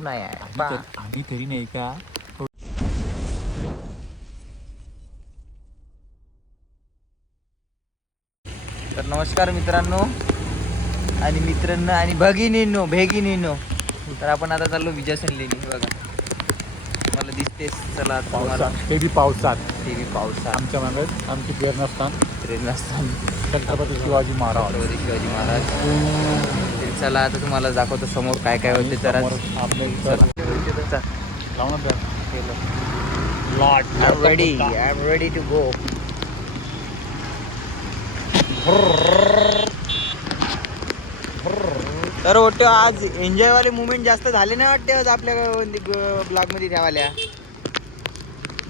नाही आहे पहा. आम्ही तरी नाही का तर नमस्कार मित्रांनो आणि मित्रांनो आणि भगिनींनो भेगिनींनो. तर आपण आता चाललो विजयासन लेणी हे बघा. मला दिसतेस चला पावसात. ते बी पावसात. ते बी पावसा आमच्या मागत आमची प्रेरणास्थान. असताना छत्रपती शिवाजी महाराज. छत्रपती शिवाजी महाराज. चला आता तुम्हाला दाखवतो समोर काय काय होते lot ready I am ready to go तर वाटतं आज एन्जॉय वाले मुवमेंट जास्त झाले नाही वाटते आज आपल्या ब्लॉगमध्ये ठेवाल्या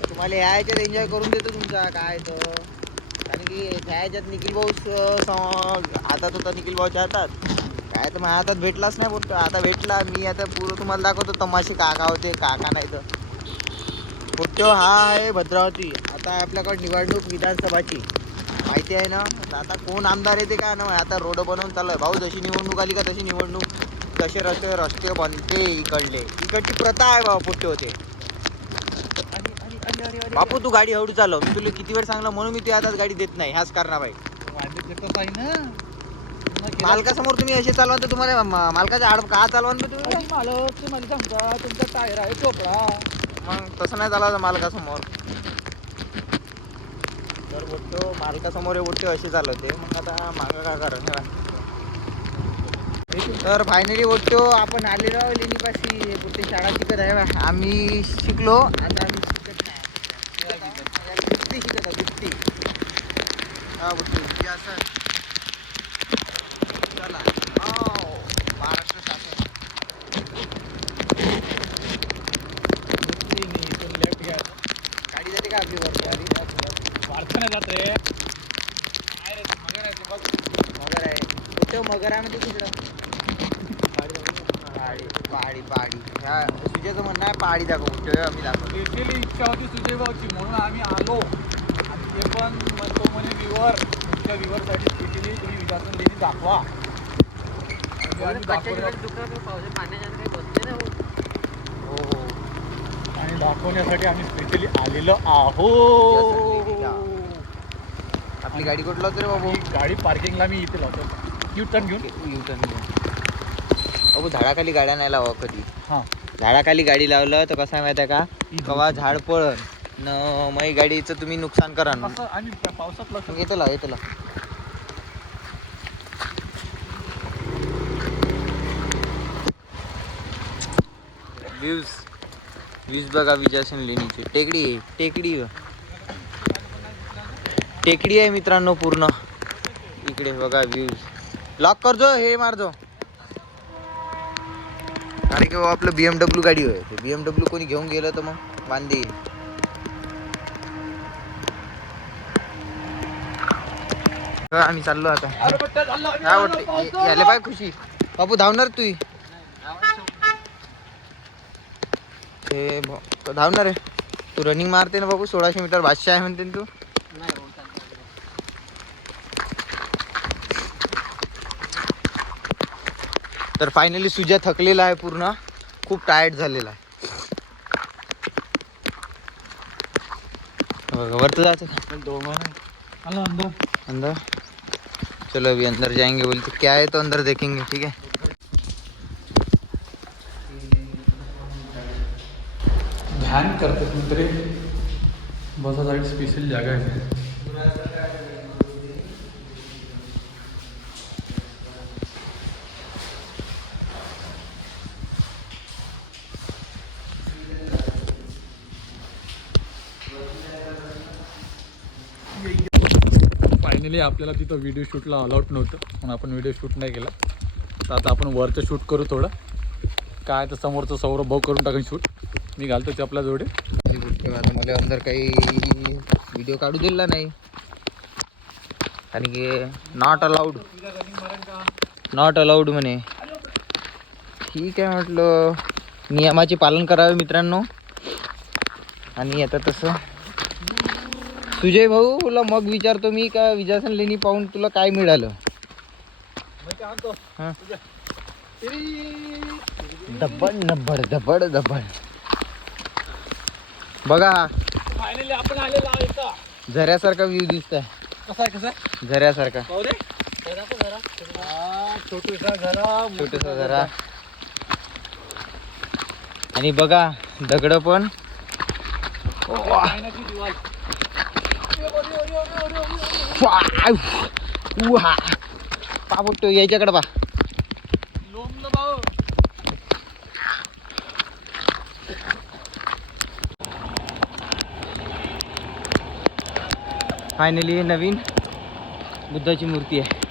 तुम्हाला ह्या ह्याच्यात एन्जॉय करून देतो तुमचा काय तो कारण की ह्या ह्याच्यात निखिल भाऊ हातात होता निखिल भाऊच्या हातात. काय तर माझ्या हातात भेटलाच नाही बोलतो. आता भेटला मी आता पुरं तुम्हाला दाखवतो. तमाशे काका होते काका नाही तर. पुट्यो हा आहे भद्रावती. आता आपल्याकडे निवडणूक विधानसभाची. माहिती आहे ना? आता कोण आमदार येते का ना आता रोड बनवून चालू आहे भाऊ जशी निवडणूक आली का तशी निवडणूक. तसे रस्ते रस्ते बनते इकडले. इकडची प्रथा आहे बाबा पुट्टे होते बापू तू गाडी हळू चालव. मी तुला किती वेळ सांगलं म्हणून मी तुझ्या हातात गाडी देत नाही. ह्याच कारणाबाई. मालकासमोर तुम्ही असे चालवा तर तुम्हाला मा- मालकाच्या आड का चालवा ना तुम्ही मालक तुम्हाला सांगता तुमचा टायर आहे चोपडा. मग तसं नाही चालवायचं मालकासमोर. तर बोलतो मालकासमोर बोलतो असे चालवते. मग आता मागं का करा तर फायनली बोलतो आपण आलेलो आहोत लेणीपाशी. बोलते शाळा शिकत आहे बा. आम्ही शिकलो आता आम्ही शिकत नाही. शिकत आहे दुसरी हा जी असं चला हो, महाराष्ट्र शासन गाडी जाते का आपली वारसाने जात रे. मगर आहे कुठं मगर आहे म्हणजे पहाडी पहाडी पहाडी ह्या सुजाचं म्हणणं आहे पहाडी दाखव. कुठं आम्ही दाखवतो. स्पेशली इच्छा होती सुजय भाऊची म्हणून आम्ही आलो. आणि ते पण म्हणतो म्हणे विवर तुमच्या विवरसाठी स्पेशली तुम्ही विधासन लेणी दाखवा. म्हणजे आम्ही दाखवलं. हो हो. आणि दाखवण्यासाठी आम्ही स्पेशली आलेलो आहो आपली गाडी कुठला होती रे बाबू? गाडी पार्किंगला मी इथे लावतो यू टर्न घेऊन. यू टर्न बाबू झाडाखाली गाड्या नाही लावा कधी. हां. झाडाखाली गाडी लावलं तर कसं आहे माहिती आहे का? कवा झाड पळण न मग गाडीचं तुम्ही नुकसान करा ना. असं आणि त्या पावसात लक्ष येतो ला येतो ला व्ह्यूज व्ह्यूज बघा विजयासन लेणीची. टेकडी आहे टेकडी. टेकडी आहे मित्रांनो पूर्ण. इकडे बघा व्ह्यूज लॉक करजो हे मारजो. अरे की बाबा आपलं बी एम डब्ल्यू गाडी होय. बी एम डब्ल्यू कोणी घेऊन गेलं तर मग वांदे तर आम्ही चाललो आता. काय वाटतं यायला पाय खुशी. बापू धावणार तू. ते धावणार आहे. तू रनिंग मारते ना बाबू सोळाशे मीटर बादशाह आहे म्हणते ना तू. तर फायनली सुजा थकलेला आहे पूर्ण. खूप टायर्ड झालेला आहे. बघा, वरती जायचं का? अंदर. चलो अभी अंदर जाएंगे बोलते क्या है? तो अंदर देखेंगे ठीक है? ध्यान करतात मित्रे बसासाठी स्पेशल जागा आहे फायनली आपल्याला तिथं व्हिडिओ शूटला अलाउट नव्हतं म्हणून आपण व्हिडिओ शूट नाही केला. तर आता आपण वरचं शूट करू थोडं. काय तर समोरचं सौरभ भाऊ करून टाकेन शूट मी घालतो चपला जोडे मला अंदर काही व्हिडिओ काढू दिला नाही. कारण की नॉट अलाउड नॉट अलाउड म्हणे. ठीक आहे म्हटलं नियमाचे पालन करावे मित्रांनो. आणि आता तसं. सुजय भाऊ तुला मग विचारतो मी का विजासन लेणी पाहून तुला काय मिळालं? हां? दबड नब्बड दबड दबड बघा. फायनली आपण आलेलो आहोत इथं. झऱ्यासारखा व्ह्यू दिसतोय. कसा आहे कसा आहे? झऱ्यासारखा. पाहू दे. हा, छोटूसा घरा छोटस झरा आणि बघा दगड पण. पाण्याची दिवाल. पा बुट्टो याच्याकडे पा लोंबलं भाऊ. फायनली नवीन बुद्धाची मूर्ती आहे.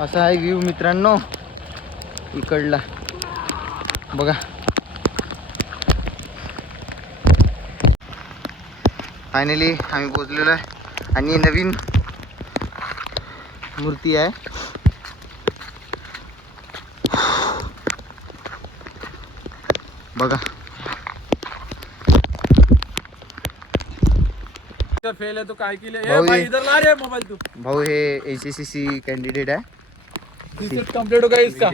असा आहे व्ह्यू मित्रांनो इकडला. बघा. फायनली आम्ही पोचलेलो आहे. आणि नवीन मूर्ती आहे. बघा. फेल आहे तो काय भाऊ, इधर ला रे मोबाईल तू. भाऊ हे H S C C candidate आहे. कंप्लीट हो गया इसका.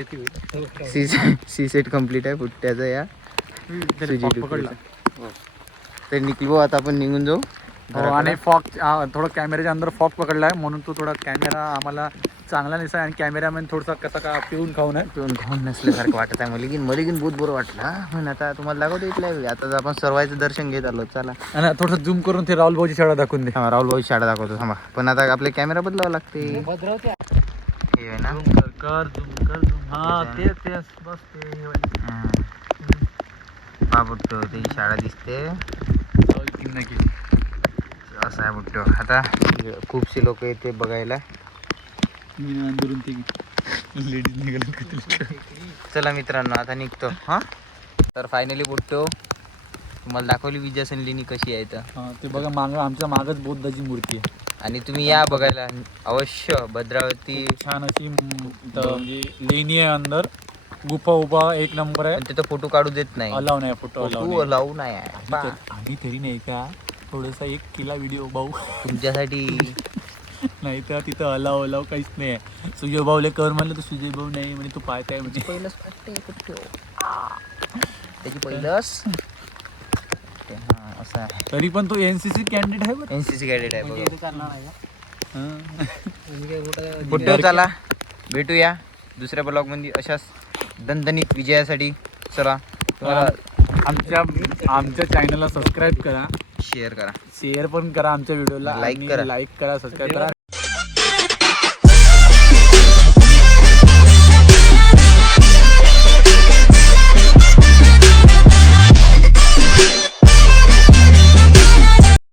सी सी सेट कंप्लीट आहे पुट्ट्याचा या. CGT पकडला तर निघलो आता आपण निघून जाऊ. हो, आणि फॉक थोडं कॅमेऱ्याच्या अंदर फॉक पकडलाय म्हणून तो थोडा कॅमेरा आम्हाला चांगला दिसला आणि कॅमेरामॅन थोडासा कसा का पिऊन खाऊन आहे पिऊन खाऊन नसल्यासारखं वाटत आहे मलिगिन मलिगिन बहुत बरं वाटलं हा? म्हणून आता तुम्हाला दाखवतो इथलं आता आपण सर्वांचं दर्शन घेत आलो चला. आणि थोडं झूम करून ते राहुल भाऊची शाळा दाखवून दे. राहुल भाऊ शाळा दाखवतो थांबा. पण आता आपले कॅमेरा बदलावा लागते. हे आहे ना? कर झूम कर झूम हा ते तेच बस ते त्याची शाळा दिसते. असं आहे बुट्टो. आता खूपसे लोक येते बघायला. लेडीज निघाले चला मित्रांनो आता निघतो. हा? तर फायनली बुट्टो तुम्हाला दाखवली विजयासन लेणी कशी आहे तर हा ते बघा माग आमच्या मागच बौद्धाची मूर्ती आहे. आणि तुम्ही या बघायला. अवश्य भद्रावती. छान अशी म्हणजे लेणी आहे अंदर. गुफा उभा एक नंबर आहे. तिथं फोटो काढू देत नाही. अलाव नाही फोटो अलाव नाही. आम्ही तरी नाही का थोडासा एक केला व्हिडिओ भाऊ तुमच्यासाठी नाही तर तिथं अलाव अलाव काहीच नाही आहे. सुजय भाऊले कर म्हणलं तर सुजय भाऊ नाही म्हणजे तू पाहताय म्हणजे पहिलंच बुट्टो त्याची पहिलंच. ते हा असं आहे. तरी पण तो एनसीसी कॅन्डिडेट आहे बरं. एन सी सी कॅडेट आहे बघा हा. बुट्टो चला भेटूया दुसऱ्या ब्लॉगमध्ये. अशाच दणदणीत विजयासाठी चला. तुम्हाला आमच्या आमच्या चॅनलला सबस्क्राईब करा. शेअर करा शेअर पण करा आमच्या व्हिडिओला Like करा. लाईक करा सबस्क्राईब करा